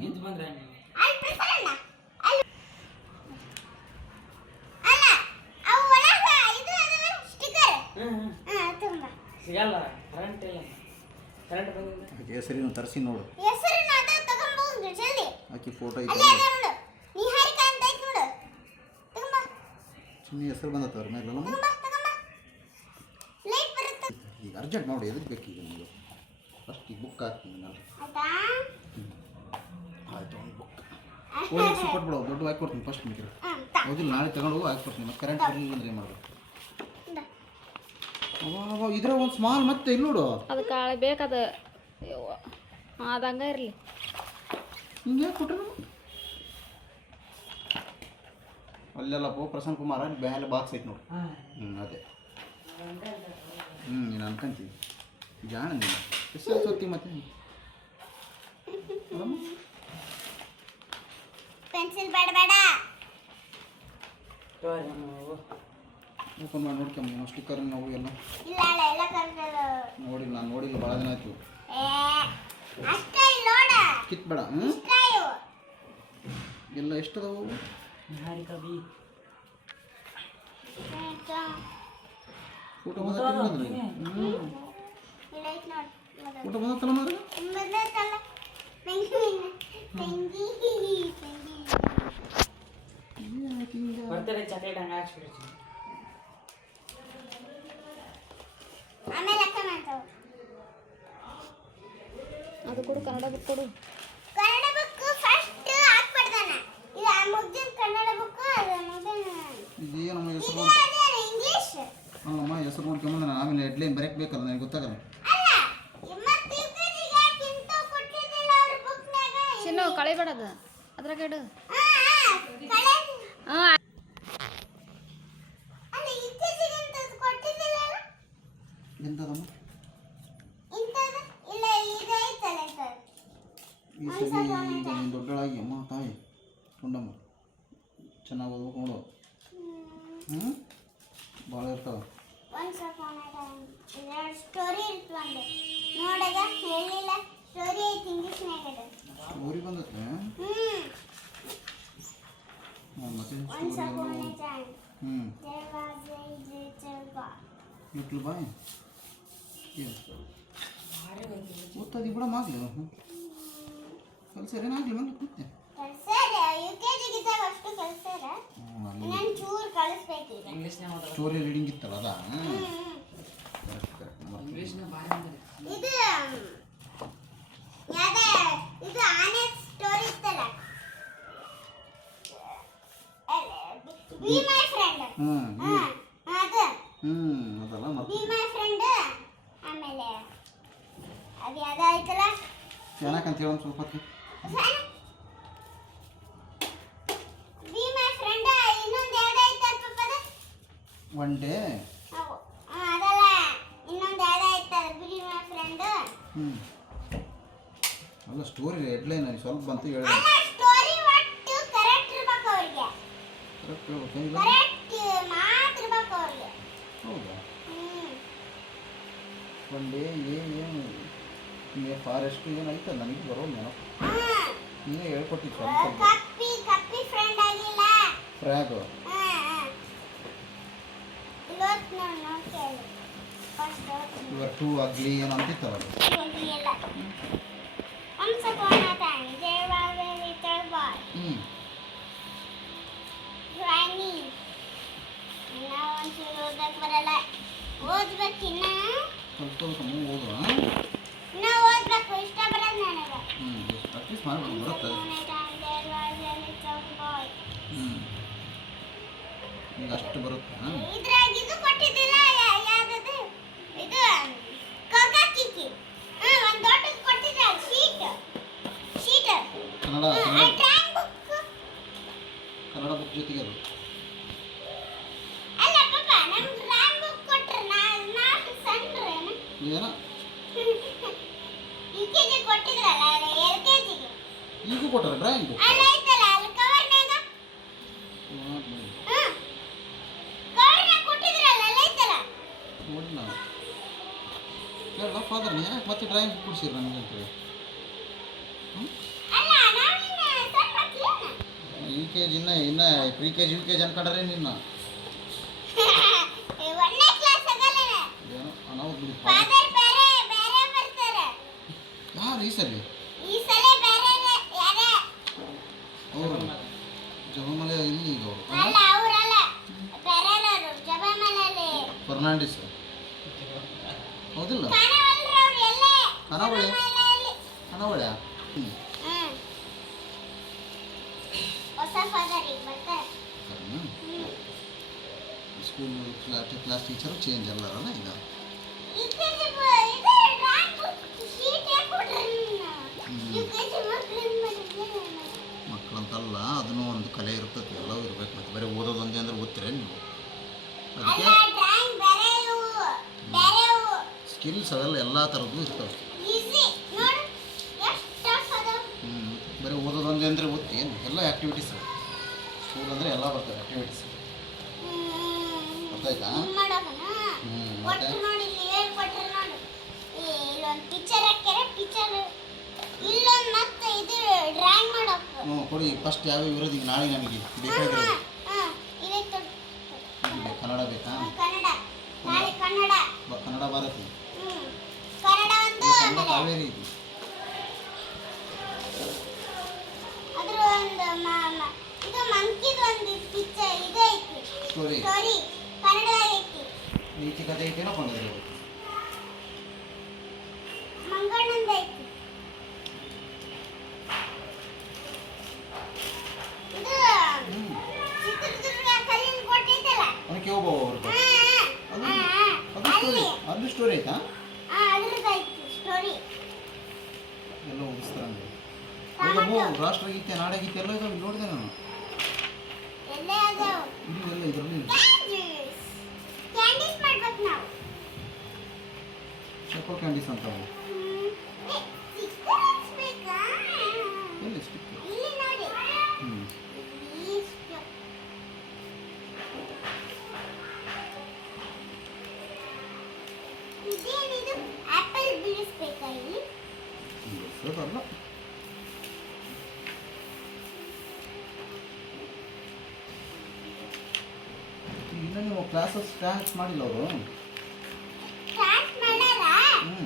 ನಿಂತು ಬಂದ್ರೆ ಸಿಗಲ್ಲ. ಕರೆಂಟ್ ಇಲ್ಲ. ಕರೆಂಟ್ ಬಂದಿಲ್ಲ. ಹೆಸರಿನ ತರಿಸಿ ನೋಡು. ಹೆಸರಿನ ಅದ ತಗೊಂಡು ಜಲ್ದಿ. ಆಕಿ ಫೋಟೋ ಐತಿ. ಅಲ್ಲ ನೋಡು. ನೀ ಹಾರಿಕ ಅಂತ ಐತಿ ನೋಡು. ತಗೊಂಬ. ಸುಮ್ಮನೆ ಹೆಸರು ಬಂದತ್ತ ಅವ್ರ ಮೇಲೆ. ತಗೊಂಬ. ಲೈಟ್ ಬರುತ್ತೆ. ಈಗ ಅರ್ಜೆಂಟ್ ನೋಡಿ ಎದಕ್ಕೆ ಬೇಕು ಈಗ ನಿಮಗೆ. ಫಸ್ಟ್ ಈ ಬುಕ್ ಹಾಕ್ತೀನಿ ನಾನು. ಆಯ್ತಾ? ಆಯ್ತು ಒಂದು ಬುಕ್. ಓದಿ ಕೊಟ್ಬಿಡು ದೊಡ್ಡ ಹಾಕಿ ಕೊಡ್ತೀನಿ ಫಸ್ಟ್ ನಿಮಗೆ. ಹೌದಿಲ್ಲ ನಾಳೆ ತಗೊಂಡು ಹೋಗಿ ಹಾಕಿ ಕೊಡ್ತೀನಿ. ಮತ್ತೆ ಕರೆಂಟ್ ಬರಲಿಲ್ಲ ಅಂದ್ರೆ ಏನು ಮಾಡಬೇಕು? ಅವ ಇದ್ರ ಒಂದು ಸ್ಮಾಲ್ ಮತ್ತೆ ಇಲ್ಲಿ ನೋಡು. ಅದಕ್ಕೆ ಬೇಕದ ಅದಂಗ ಇರಲಿ. ಹಿಂಗೆ ಕೊಟ್ಟರು ಅಲ್ಲೆಲ್ಲಪ್ಪ ಪ್ರಸನ್ನ ಕುಮಾರ ಬ್ಯಾಲೆ ಬಾಕ್ಸ್ ಐತೆ ನೋಡು. ಅದೇ ನೀನು ಅನ್ಕೊಂತೀವಿ ಜಾಣ ನೀನು ಎಷ್ಟು ಸತ್ತಿ ಮತ್ತೆ ಪೆನ್ಸಿಲ್ ಬೇಡ ಬೇಡ. ಓಪನ್ ಮಾಡಿ ನೋಡ್ಕೊಂಬ ಸ್ಟಿಕ್ಕರ್ ನಾವು ಎಲ್ಲ ಇಲ್ಲ ಎಲ್ಲ ಕರೆದ ನೋಡಿಲ್ಲ ನಾನು ನೋಡಿಲ್ಲ ಭಾಳ ದಿನ ಆಯ್ತು. ಅಷ್ಟೇ ನೋಡ ಕಿತ್ ಬೇಡ. ಎಲ್ಲ ಎಷ್ಟದವು ಫೋಟೋ ಬಂದತ್ತಲ್ಲ ಫೋಟೋ ಬಂದತ್ತಲ್ಲ ಮಾತ್ರ ಬರ್ತಾರೆ ಚಾಕ್ಲೇಟ್ ಹಂಗೆ ಹಾಕ್ಸ್ಬಿಡ್ತೀನಿ. ಆಮೇಲೆ ಅಕ್ಕ ಮಾಡ್ತಾವ. ಅದು ಕೊಡು ಕನ್ನಡ ಬುಕ್ ಕೊಡು. ಕನ್ನಡ ಬುಕ್ ಫಸ್ಟ್ ಹಾಕ್ಬಿಡ್ತಾನ. ಇದು ಮುಗ್ದಿನ ಕನ್ನಡ ಬುಕ್ ಅದು ಮುಗ್ದಿನ ಇದು ನಮ್ಮ ಹೆಸರು ಇಂಗ್ಲಿಷ್ ಅಲ್ಲಮ್ಮ ಹೆಸರು ನೋಡ್ಕೊಂಬಂದ ನಾನು ಆಮೇಲೆ ಹೆಡ್ಲೈನ್ ಬರೆಯಕ್ಕೆ ಬೇಕಲ್ಲ ನನಗೆ ಗೊತ್ತಾಗಲ್ಲ. ಅಲ್ಲ ಮತ್ತೆ ಯುಕೆಜಿಗೆ ಯಾಕಿಂತ ಕೊಟ್ಟಿದ್ದಿಲ್ಲ ಅವ್ರ ಬುಕ್ನಾಗ. ಚಿನ್ನು ಕಳಿಬೇಡದ ಅದ್ರಾಗ ಇಡು. ಕಳೆ ಹಾಂ ಅಲ್ಲ ಯುಕೆಜಿಗೆ ಅಂತ ಕೊಟ್ಟಿದ್ದಿಲ್ಲ. ಎಂತದಮ್ಮ ಇಂತದ ಇಲ್ಲ ಇದು ಐತಲ್ಲ ಸರ್. ಈ ಸರಿ ಈಗ ನೀನು ದೊಡ್ಡಳಾಗಿ ಅಮ್ಮ ತಾಯಿ ತುಂಡಮ್ಮ ಚೆನ್ನಾಗಿ ಓದ್ಬೇಕು ನೋಡು. ಭಾಳ ಇರ್ತಾವೆ. ಒಂದು ಸ್ವಲ್ಪ ಸ್ಟೋರಿ ಇರ್ತದೆ ಒಂದು ನೋಡಾಗ ಹೇಳಿಲ್ಲ ಸ್ಟೋರಿ ಐತಿ ಇಂಗ್ಲೀಷ್ನಾಗ. ಸ್ಟೋರಿ ಬಂದತ್ತೆ ಮತ್ತೆ Once upon a time, ಹ್ಞೂ there was a little boy. ಇಟ್ಲು ಬಾಯ್ ಓದ್ತದಿ ಬಿಡ ಆಗಲಿ ಕಲ್ಸರೇನಾಗಲಿ ಮನೆ ಕೂತೆ ಕಳ್ಸಾರ ಯುಕೆಜಿಗೆ ಇದ್ದಾಗ ಅಷ್ಟು ಕಳ್ಸಾರ. ನಾನು ಚೂರು ಕಳಿಸ್ಬೇಕೀಗ. ಇಂಗ್ಲೀಷ್ನಾಗ ಮಾತಾಡ. ಸ್ಟೋರಿ ರೀಡಿಂಗ್ ಇತ್ತಲ್ಲ ಅದಾ ಇಂಗ್ಲೀಷ್ನಾಗ ಭಾಳ ಇದು ಯಾವ್ದೇ ಇದು ಆನೆ ಸ್ಟೋರಿ ಇತ್ತಲ್ಲ. Be my friend. ಅದು ಅದಲ್ಲ ಬಿ ಮೈ ಫ್ರೆಂಡ್. ಆಮೇಲೆ ಅದು ಯಾವ್ದು ಆಯ್ತಲ್ಲ ಏನಕ್ಕಂತ ಹೇಳೋಣ ಸ್ವಲ್ಪ ಬಿ ಮೈ ಫ್ರೆಂಡ್. ಇನ್ನೊಂದು ಯಾವ್ದು ಆಯ್ತಲ್ಲ ಪಪ್ಪದ ಒನ್ ಡೇ ಅದಲ್ಲ ಇನ್ನೊಂದು ಯಾವ್ದು ಆಯ್ತಲ್ಲ ಬಿ ಮೈ ಫ್ರೆಂಡ್. ಅಲ್ಲ ಸ್ಟೋರಿ ಹೆಡ್ಲೈನ್ ಅಲ್ಲಿ ಸ್ವಲ್ಪ ಬಂತು ಹೇಳಿ ಅಲ್ಲ ಸ್ಟೋರಿ ಒಟ್ಟು ಕರೆಕ್ಟ್ ಇರ್ಬೇಕು ಅವ್ರಿಗೆ. ಕರೆಕ್ಟ್ ಹೇಳ್ಬೇಕಂಗಿಲ್ಲ. ಕರೆಕ್ಟ್ ಮಾತ್ರ ಇರ್ಬೇಕು ಅವ್ರಿಗೆ. ಹೌದಾ ಒನ್ ಡೇ ಏನು ಫಾರೆಸ್ಟ್ ಏನು ಐತಲ್ಲ ನನಗೆ ಬರೋಲ್ಲ ನೆನಪು. ನೀನೇ ಹೇಳ್ಕೊಟ್ಟಿದ್ದು ಸ್ವಲ್ಪ ಕಪ್ಪಿ ಫ್ರೆಂಡ್ ಆಗಿಲ್ಲ. ಫ್ರ್ಯಾಗ್ ಇವತ್ತು ನಾನು ನೋಡ್ತೇನೆ ಫಸ್ಟ್ ಇವಾಗ ಟೂ ಅಗ್ಲಿ ಏನು ಅಂತಿತ್ತಲ್ಲ ಅದು. ಇಲ್ಲ. Once upon a time, there was a little boy. Raining. ಇನ್ನ ಒಂಚೂರು ಓದಕ್ಕೆ ಬರಲ್ಲ. ಓದ್ಬೇಕಿನ್ನ ಸ್ವಲ್ಪ ಸ್ವಲ್ಪ ಓದುವ ಇನ್ನ ಓದ್ಬೇಕು ಇಷ್ಟ ಬರೋದು ನನಗೆ. ಅಟ್ಲೀಸ್ಟ್ ಮಾಡ್ಬೇಕು ಬರುತ್ತೆ. There was a little boy. ಈಗ ಅಷ್ಟು ಬರುತ್ತೆ. ಇದ್ರಾಗ ಇದು ಕೊಟ್ಟಿದ್ದಿಲ್ಲ ಯಾವ್ದದು ಇದು ಕೋಕಾ ಕಿಕ್ಕಿ. ಒಂದು ದೊಡ್ಡದು ಕೊಟ್ಟಿದ್ದ sheet Kannada drawing book. Kannada book ಜೊತೆಗೆ ಅದು ಅಲ್ಲ ಪಾಪ ನಮ್ಗೆ ಡ್ರಾಯಿಂಗ್ ಬುಕ್ ಕೊಟ್ರೆ ನಾಲ್ಕು ಸಣ್ಣ ಏನೋ ಯುಕೆಜಿ ಕೊಟ್ಟಿದ್ರಲ್ಲ LKGಗೆ ಈಗೂ ಕೊಟ್ಟಾರ ಡ್ರಾಯಿಂಗ್ ಬುಕ್. ಅಲ್ಲ ಐತಲ್ಲ ಅಲ್ಲಿ ಕವರ್ನಾಗ ಕವರ್ನಾಗ ಕೊಟ್ಟಿದ್ರಲ್ಲ ಅಲ್ಲ ಐತಲ್ಲ ನೋಡಿಲ್ಲ ಕೇಳ ಫಾದರ್ ಯಾಕೆ ಮತ್ತೆ ಡ್ರಾಯಿಂಗ್ ಕೊಡ್ಸಿರಿ ನನಗೆ ಅಂತೇಳಿ ಅಲ್ಲ ನಾವಿನ್ನ ಸ್ವಲ್ಪ ಕ್ಲೀನ್ ಯು ಕೆ ಜಿ ಇನ್ನು pre K G U K G ಅನ್ಕೊಂಡ್ರೆ ನಿನ್ನ ಒಂದನೇ ಕ್ಲಾಸ್ ಆಗಲ್ಲ ಏನೋ ಅನಾಹುತ ಬಿಡಿ ಫಾದರ್ ಬೇರೆ ಬೇರೆ ಬರ್ತಾರೆ ಯಾರು ಈ ಸಲ ಈ ಸಲ ಬೇರೆ ಯಾರೇ ಅವರು ಜಗಮಲೆ ಇಲ್ಲಿ ಈಗ ಅವರು ಅಲ್ಲ ಅವರಲ್ಲ ಬೇರೆಯವರು ಜಬಮಲಲ್ಲಿ ಫರ್ನಾಂಡಿಸ್ ಹೌದಿಲ್ಲ ಕಾಣವಲ್ರು ಅವ್ರು ಎಲ್ಲೇ ಖಾನಾವಳಿ ಜಬಮಲಲ್ಲಿ ಖಾನಾವಳಿಯ ಹೊಸ ಫಾದರ್ ಈಗ ಬರ್ತಾರೆ ಸ್ಕೂಲ್ ಕ್ಲಾಸ್ ಟೀಚರು ಚೇಂಜ್ ಅಲ್ಲಾರಲ್ಲ ಈಗ ಮಕ್ಕಳಂತಲ್ಲ ಅದನ್ನು ಒಂದು ಕಲೆ ಇರ್ತದೆ ಎಲ್ಲವೂ ಇರ್ಬೇಕು ಮತ್ತು ಬರೀ ಓದೋದು ಒಂದೇ ಅಂದ್ರೆ ಓದ್ತೀರ ನೀವು ಅದಕ್ಕೆ ಸ್ಕಿಲ್ಸ್ ಅವೆಲ್ಲ ಎಲ್ಲ ಥರದ್ದು ಇರ್ತವೆ ಬರೀ ಓದೋದು ಒಂದೇ ಅಂದರೆ ಓದ್ತೀನಿ ಎಲ್ಲ ಆ್ಯಕ್ಟಿವಿಟೀಸ್ ಸ್ಕೂಲ್ ಅಂದರೆ ಎಲ್ಲ ಬರ್ತವೆ ಆ್ಯಕ್ಟಿವಿಟೀಸ್ ಗೊತ್ತಾಯ್ತಾ ಒಟ್ಟು ನೋಡಿ ಇಲ್ಲಿ ಹೇಳ್ಕೊಟ್ರೆ ನೋಡು ಇಲ್ಲೊಂದು ಪಿಕ್ಚರ್ ಹಾಕ್ಯಾರ ಪಿಕ್ಚರ್ ಇಲ್ಲೊಂದು ಮತ್ತೆ ಇದು ಡ್ರಾಯಿಂಗ್ ಮಾಡೋಕೆ ಹ್ಞೂ ಕೊಡಿ ಫಸ್ಟ್ ಯಾವ್ಯಾವ ಇರೋದು ಈಗ ನಾಳೆ ನಮಗೆ ಬೇಕಾಗಿರೋದು ಇದಕ್ಕೆ ಇದಿದೆ ಕನ್ನಡ ಬೇಕಾ ಕನ್ನಡ ನಾಳೆ ಕನ್ನಡ ಕನ್ನಡ ಭಾರತಿ ಕನ್ನಡ ಒಂದು ಕನ್ನಡ ಕಾವೇರಿ ಇದೆ ಅದ್ರ ಒಂದು ಇದು ಮಂಕಿದು ಒಂದು ಪಿಕ್ಚರ್ ಇದು ಐತಿ ಸ್ಟೋರಿ ಸ್ಟೋರಿ ಕನ್ನಡದಾಗ ಐತಿ ನೀತಿ ಕಥೆ ಐತೇನೋ ಕೊಂಡಿದ್ರೆ ಮಂಗಣ್ಣಂದು ಐತಿ ಇದು ಚಿತ್ರದುರ್ಗ ಕಲ್ಲಿನ ಕೋಟೆ ಐತಲ್ಲ ಅದಕ್ಕೆ ಹೋಗ್ಬೋದು ಅವರು ಅದು ಸ್ಟೋರಿ ಅದು ಸ್ಟೋರಿ ಆಯ್ತಾ ಅದ್ರದ್ದು ಐತಿ ಸ್ಟೋರಿ ಎಲ್ಲ ಓದಿಸ್ತಾರಂಗೆ ಈಗ ರಾಷ್ಟ್ರಗೀತೆ ನಾಡಗೀತೆ ಎಲ್ಲ ಇದಾವೆ ನೋಡಿದೆ ನಾನು ಎಲ್ಲೇ ಅದಾವ ಇಲ್ಲಿ ಎಲ್ಲ ಇದರಲ್ಲಿ ಕ್ಯಾಂಡೀಸ್ ಮಾಡ್ಬೇಕು ನಾವು ಚಕ್ಕೋ ಕ್ಯಾಂಡೀಸ್ ಅಂತ ಅವು. ಸ್ಟಿಕ್ಕರ್ ಹಚ್ಬೇಕಾ ಎಲ್ಲಿ ಸ್ಟಿಕ್ ಇಲ್ಲಿ ನೋಡಿ ಹ್ಞೂ ಇದೇನಿದು ಆಪಲ್ ಬಿಡಿಸ್ಬೇಕಾ ಇಲ್ಲಿ ಅಲ್ಲ ಇನ್ನು ನೀವು ಕ್ಲಾಸಸ್ ಸ್ಟಾರ್ಟ್ ಮಾಡಿಲ್ಲ ಅವರು ಸ್ಟಾರ್ಟ್ ಮಾಡಾರ ಹ್ಞೂ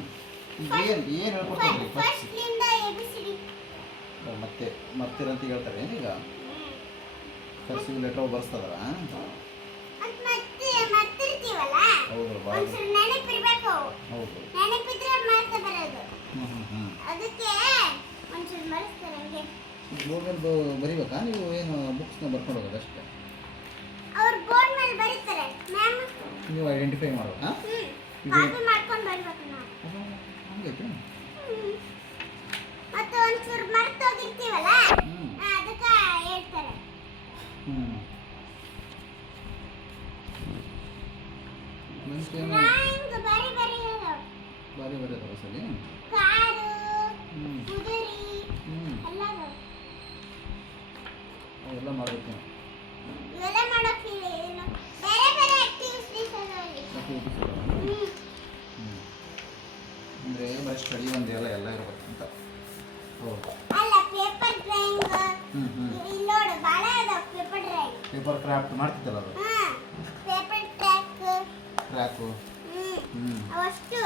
ಏನು ಹೇಳ್ಕೊಡ್ತಾರೆ ಫಸ್ಟ್ ಫಸ್ಟ್ ಲಿಂದ ಎಬಿಸಿಡಿ ಮತ್ತೆ ಮರ್ತಿರಂತ ಹೇಳ್ತಾರೆ ಏನೀಗ ಕರ್ಸಿವ್ ಲೆಟರ್ ಬರ್ಸ್ತದಾರ ಮತ್ತೆ ಮತ್ತಿರ್ತೀವಲ್ಲ ಹೌದು ಭಾಳ ಒಂದ್ಸಲ ನೆನಪಿರ್ಬೇಕು ಹೌದು ನೆನಪಿದ್ರೆ ಮಾತ್ರ ಬರೋದು ಹ್ಞೂ ಹ್ಞೂ ಹ್ಞೂ ಅದಕ್ಕೆ ಒಂದ್ಸಲ ಮರೆಸ್ತಾರೆ ಹಂಗೆ ಬೋರ್ಡ್ ಬರಿಬೇಕಾ ನೀವು ಏನು ಬುಕ್ಸ್ನ ಬರ್ಕೊಂಡು ಹೋಗೋದು ಅಷ್ಟೇ ಅವ್ರು ಬೋರ್ಡ್ ಮೇಲೆ ಬರೀತಾರೆ ಮ್ಯಾಮ್ ನೀವು ಐಡೆಂಟಿಫೈ ಮಾಡೋದಾ ಕಾಪಿ ಮಾಡ್ಕೊಂಡು ಬರ್ಬೇಕು ನಾವು ಹಂಗೈತೆ ಮತ್ತೆ ಒಂಚೂರು ಮರ್ತೋಗಿರ್ತೀವಲ್ಲ ಹ್ಞೂ ಅದಕ್ಕೆ ಹೇಳ್ತಾರೆ ಹ್ಞೂ ಡ್ರಾಯಿಂಗ್ ಬಾರಿ ಬಾರಿ ಇದಾವೆ ಬಾರಿ ಬಾರಿ ಅದಾವ ಸರಿ ಕಾರು ಹ್ಞೂ ಕುದುರೆ ಹ್ಞೂ ಎಲ್ಲ ಅದಾವೆ ಅವೆಲ್ಲ ಮಾಡಬೇಕು ಇವೆಲ್ಲ ಮಾಡೋಕೆ ಏನು ಬೇರೆ ಬೇರೆ ಆಕ್ಟಿವಿಟೀಸ್ ಅದಾವೆ ಹ್ಞೂ ಅಂದರೆ ಬರೀ ಸ್ಟಡಿ ಒಂದೇ ಎಲ್ಲ ಇರ್ಬೇಕು ಅಂತ ಹೌದು ಅಲ್ಲ ಪೇಪರ್ ಡ್ರಾಯಿಂಗ್ ಹ್ಞೂ ಹ್ಞೂ ಇಲ್ಲಿ ನೋಡು ಭಾಳ ಅದಾವೆ ಪೇಪರ್ ಡ್ರಾಯಿಂಗ್ ಪೇಪರ್ ಕ್ರಾಫ್ಟ್ ಮಾಡ್ತಿದ್ದಲ್ಲ ಅದು ಪೇಪರ್ ಟ್ರ್ಯಾಕ್ ಕ್ರ್ಯಾಕು ಹ್ಞೂ ಅವಷ್ಟು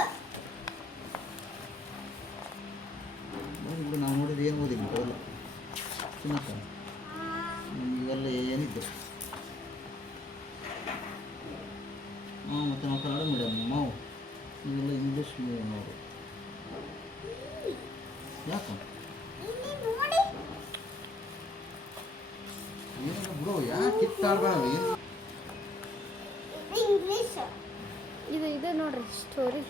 ಬಿಡು ನಾವು ನೋಡಿದ್ರೆ ಏನು ಓದಿಲ್ಲ ಅವೆಲ್ಲ ಚಿನ್ನಕ್ಕ ಇವೆಲ್ಲ ಏನಿದ್ದು ಹಾಂ ಮತ್ತು ನಾವು ಕನ್ನಡ ಮೀಡಿಯಮ್ ನಾವು ಇವೆಲ್ಲ ಇಂಗ್ಲೀಷ್ ಮೀಡಿಯಮ್ ಅವರು ಯಾಕೆ ಇಲ್ಲಿ ನೋಡಿ ಏನಿಲ್ಲ ಬಿಡು ಯಾಕೆ ಕಿತ್ತಾಡ್ಬೇಡ ಏನು ಇದು ಇಂಗ್ಲಿಷ್ ಇದು ನೋಡ್ರಿ ಸ್ಟೋರಿ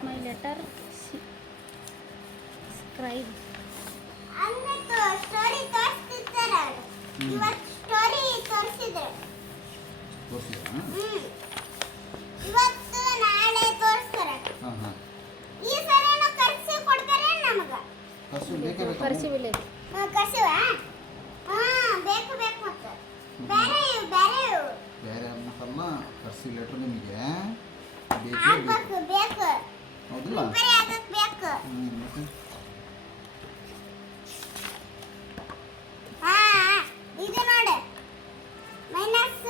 ಮೈ ಲೆಟರ್ ಸ್ಕ್ರೈಬ್ ಅಂದ್ಬಿಟ್ಟು ಸ್ಟೋರಿ ತೋರಿಸ್ತಿರ್ತಾರೆ ಇವತ್ತು ಸ್ಟೋರಿ ತೋರಿಸಿದ್ರು ತೋರಿಸಿದ್ರಾ ಇವತ್ತು ನಾಳೆ ತೋರಿಸ್ತಾರೆ ಹಾಂ ಹಾಂ ಈ ಸರಿನೂ ಕರ್ಸಿ ಕೊಡ್ತಾರೆ ನಮಗೆ ಕರ್ಸಿವ್ ಬೇಕೇ ಬೇಕು ಕರ್ಸಿವಿಲ್ಲ ಕರ್ಸಿವ ಬೇಕು ಬೇಕು ಮತ್ತೆ ಬೇರೆ ಇವು ಬೇರೆ ಅನ್ನಕ್ಕಲ್ಲ ಕರ್ಸಿವ್ ಲೆಟ್ರ್ ನಿಮಗೆ ಹಾಕ್ಬೇಕು ಬೇಕು ಹೌದಿಲ್ಲ ರಿಪೇರಿ ಆಗಕ್ ಬೇಕು ಮತ್ತೆ ಹಾ ಇದು ನೋಡು ಮೈನಸ್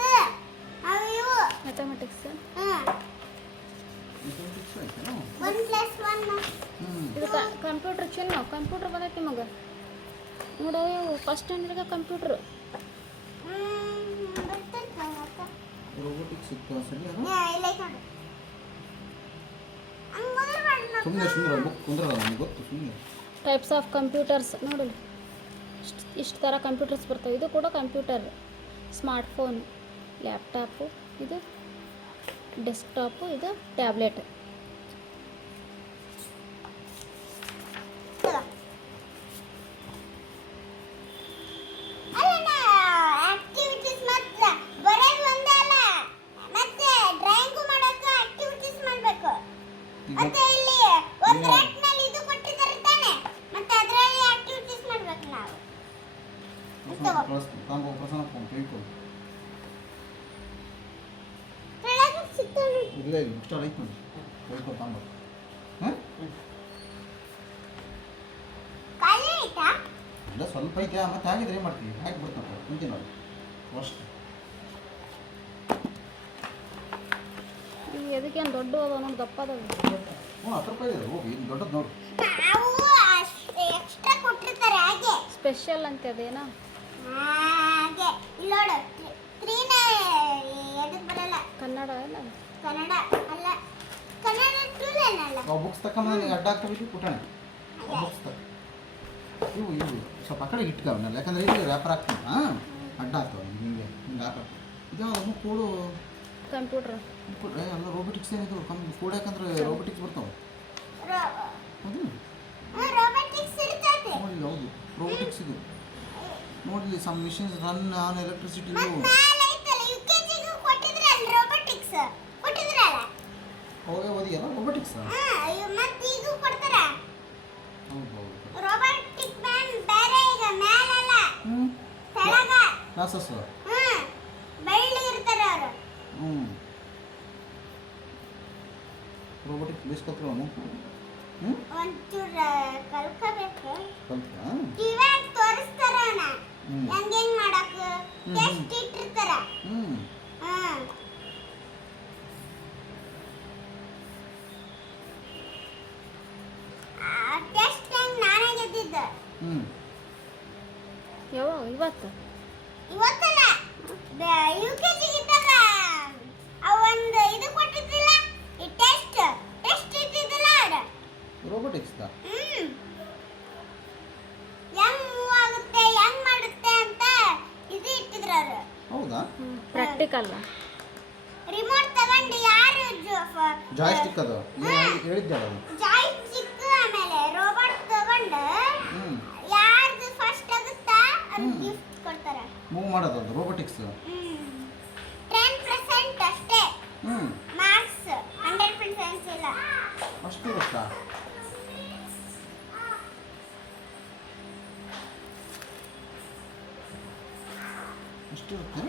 ಅವು ಇವು ಮ್ಯಾಥಮೆಟಿಕ್ಸ್ ಮ್ಯಾಥಮೆಟಿಕ್ಸ್ ಆಯ್ತಾ 1 + 1 ಇದು ಕಂಪ್ಯೂಟರ್ ಚಿನ್ನ ಕಂಪ್ಯೂಟರ್ ಬಂದೈತಿ ಮಗ ನೋಡು ಫಸ್ಟ್ ಸ್ಟ್ಯಾಂಡರ್ಡ್ಗೆ ಕಂಪ್ಯೂಟ್ರ್ ಬರ್ತೈತೆ ಮತ್ತೆ ರೋಬೋಟಿಕ್ಸ್ ಇತ್ತು ಸರಿ ಅದು ಇಲ್ಲ ನೋಡು ಹಂಗಂದ್ರೆ ಮಾಡ್ನ ಸುಮ್ಮನೆ ಬುಕ್ ಕುಂದ್ರಲ್ಲ ನನಗೆ ಗೊತ್ತು ಸುಮ್ಮನೆ ಟೈಪ್ಸ್ ಆಫ್ ಕಂಪ್ಯೂಟರ್ಸ್ ನೋಡಲಿ ಇಷ್ಟು ಥರ ಕಂಪ್ಯೂಟರ್ಸ್ ಬರ್ತವೆ ಇದು ಕೂಡ ಕಂಪ್ಯೂಟರ್ ಸ್ಮಾರ್ಟ್ಫೋನ್ ಲ್ಯಾಪ್ಟಾಪು ಇದು ಡೆಸ್ಕ್ಟಾಪು ಇದು ಟ್ಯಾಬ್ಲೆಟ್ ಆಕ್ಟಿವಿಟೀಸ್ ಮಾತ್ರ ಬರೋದು ಒಂದೇ ಅಲ್ಲ ಮತ್ತೆ ಡ್ರಾಯಿಂಗು ಮಾಡಕ್ಕೆ ಆಕ್ಟಿವಿಟೀಸ್ ಮಾಡಬೇಕು ಮತ್ತೆ ಇಲ್ಲಿ ಒಂದು ರೆಟ್ನಲ್ಲಿ ಇದು ಕೊಟ್ಟಿದ್ದಾರೆ ತಾನೆ ಮತ್ತೆ ಅದರಲ್ಲಿ ಆಕ್ಟಿವಿಟೀಸ್ ಮಾಡಬೇಕು ನಾವು ಪ್ರಸನ್ನ ಫೋನ್ ಕೈಕೊಂಡು ಕೆಳಗೆ ಸಿಗ್ತಾನೆ ಇಲ್ಲ ಇಲ್ಲ ಬುಕ್ ಸ್ಟಾಲ್ ಐತೆ ನೋಡಿ ಕೈಕೊಂಡು ತಾಂಬ ಹಾಂ ಖಾಲಿ ಆಯ್ತಾ ಇಲ್ಲ ಸ್ವಲ್ಪ ಐತೆ ಮತ್ತೆ ಹಾಗಿದ್ರೆ ಏನು ಮಾಡ್ತೀವಿ ಹಾಕಿ ಬಿಡ್ತಾನೆ ಕುಂತೀನಿ ನೋಡಿ ಅಷ್ಟು ಇವು ಎದಕ್ಕೇನು ದೊಡ್ಡ ಅದ ನೋಡಿ ದಪ್ಪ ಅದಾವೆ ಹ್ಞೂ 10 ರೂಪಾಯಿ ಇದೆ ಹೋಗಿ ಇದು ದೊಡ್ಡದು ನೋಡಿ ನಾವು ಎಕ್ಸ್ಟ್ರಾ ಕೊಟ್ಟಿರ್ತಾರೆ ಹಾಗೆ ಸ್ಪೆಷಲ್ ಅಂತ ಅದೇನೋ ಹಾಗೆ ಇಲ್ಲಿ ನೋಡು 3ನೇ ಎದಕ್ಕೆ ಬರಲ್ಲ ಕನ್ನಡ ಅಲ್ಲ ಕನ್ನಡ ಅಲ್ಲ ಕನ್ನಡ 2 ಏನಲ್ಲ ಅವು ಬುಕ್ಸ್ ತಗೊಂಡು ನನಗೆ ಅಡ್ಡ ಹಾಕ್ಬಿಟ್ಟು ಪುಟಾಣಿ ಬುಕ್ಸ್ ತಗ ಇವು ಸ್ವಲ್ಪ ಆ ಕಡೆ ಇಟ್ಕವನಲ್ಲ ಯಾಕಂದ್ರೆ ಇಲ್ಲಿ ವ್ಯಾಪಾರ ಆಗ್ತಾನೆ ಹಾಂ ಅಡ್ಡ ಆಗ್ತಾವೆ ಹಿಂಗೆ ಹಿಂಗೆ ಹಾಕ ಇದ್ಯಾವ ಕೂಡು ಕಂಪ್ಯೂಟ್ರ್ ಎಲ್ಲ ರೋಬೋಟಿಕ್ಸ್ ಏನಿದು ಕೂಡ ಯಾಕಂದ್ರೆ ರೋಬೋಟಿಕ್ಸ್ ಬರ್ತಾವೆ ಹೌದು ರೋಬೋಟಿಕ್ಸ್ ಇರ್ತದೆ ನೋಡಿ ಹೌದು ರೋಬೋಟಿಕ್ಸ್ ಇದು ನೋಡಿ some machines run on electricity ಮತ್ತೆ ಮೇಲೆ ಐತಲ್ಲ ಯುಕೆಜಿಗೂ ಕೊಟ್ಟಿದ್ರಲ್ಲ ರೋಬೋಟಿಕ್ಸ್ ಕೊಟ್ಟಿದ್ರಲ್ಲ ಹೋಗಿ ಓದಿಯಲ್ಲ ರೋಬೋಟಿಕ್ಸ್ ಮತ್ತೆ ಈಗ ಕೊಡ್ತಾರ ಹೌದು ಹೌದು ರೋಬೋಟಿಕ್ ಮ್ಯಾನ್ ಬೇರೆ ಈಗ ಮೇಲಲ್ಲ ಹ್ಞೂ ಕೆಳಗ ಕ್ಲಾಸಸ್ ಬೆಳ್ಳಿ ಇರ್ತಾರೆ ಅವರು ರೋಬೋಟಿಕ್ಸ್ ಬೇಸ್ಕೊತ್ರ ಹ್ಞೂ ಒಂಚೂರು ಕಲ್ಕೋಬೇಕು ಕಲ್ತ ಟಿವಿಯಾಗ ತೋರಿಸ್ತಾರ ಅವನ ಹ್ಮ್. ಹೆಂಗ್ ಮಾಡಕ್ ಟೆಸ್ಟ್ ಇಟ್ಟಿರ್ತಾರ ಹ್ಞೂ ಟೆಸ್ಟ್ ಹೆಂಗ್ ನಾನೇ ಗೆದ್ದಿದ್ದೆ ಹ್ಞೂ ಯಾವಾಗ ಇವತ್ತು ಇವತ್ತಲ್ಲ ಯುಕೆಜಿ ಇದ್ದಾಗ ಒಂದು ಇದು ಕೊಟ್ಟಿದ್ದಿಲ್ಲ ಈ ಟೆಸ್ಟ್ ಇಟ್ಟಿದ್ದಿಲ್ಲ ಅವ್ರು ರೋಬೋಟಿಕ್ಸ್ದ ಹೆಂಗ್ ಮೂವ್ ಆಗುತ್ತೆ ಹೆಂಗ್ ಮಾಡುತ್ತೆ ಅಂತ ಇದು ಇಟ್ಟಿದ್ರು ಅವರು ಹೌದಾ ಪ್ರಾಕ್ಟಿಕಲ್ ರಿಮೋಟ್ ತಗೊಂಡು ಯಾರು ಜಾಯ್ಸ್ಟಿಕ್ ಅದು ಹೇಳಿದ್ದೆ ಅದು ಜಾಯ್ಸ್ಟಿಕ್ ಆಮೇಲೆ ರೋಬೋಟ್ ತಗೊಂಡು ಹ್ಞೂ ಯಾರ್ದು ಫಸ್ಟ್ ಆಗುತ್ತಾ ಅದು ಹ್ಮ್. ಗಿಫ್ಟ್ ಕೊಡ್ತಾರೆ ಮೂವ್ ಮಾಡೋದು ಅದು ರೋಬೋಟಿಕ್ಸ್ 10% ಅಷ್ಟೇ ಹ್ಞೂ ಮಾರ್ಕ್ಸ್ 100% ಇಲ್ಲ ಅಷ್ಟು ಇರುತ್ತಾ ಅಷ್ಟು ಇರುತ್ತೆ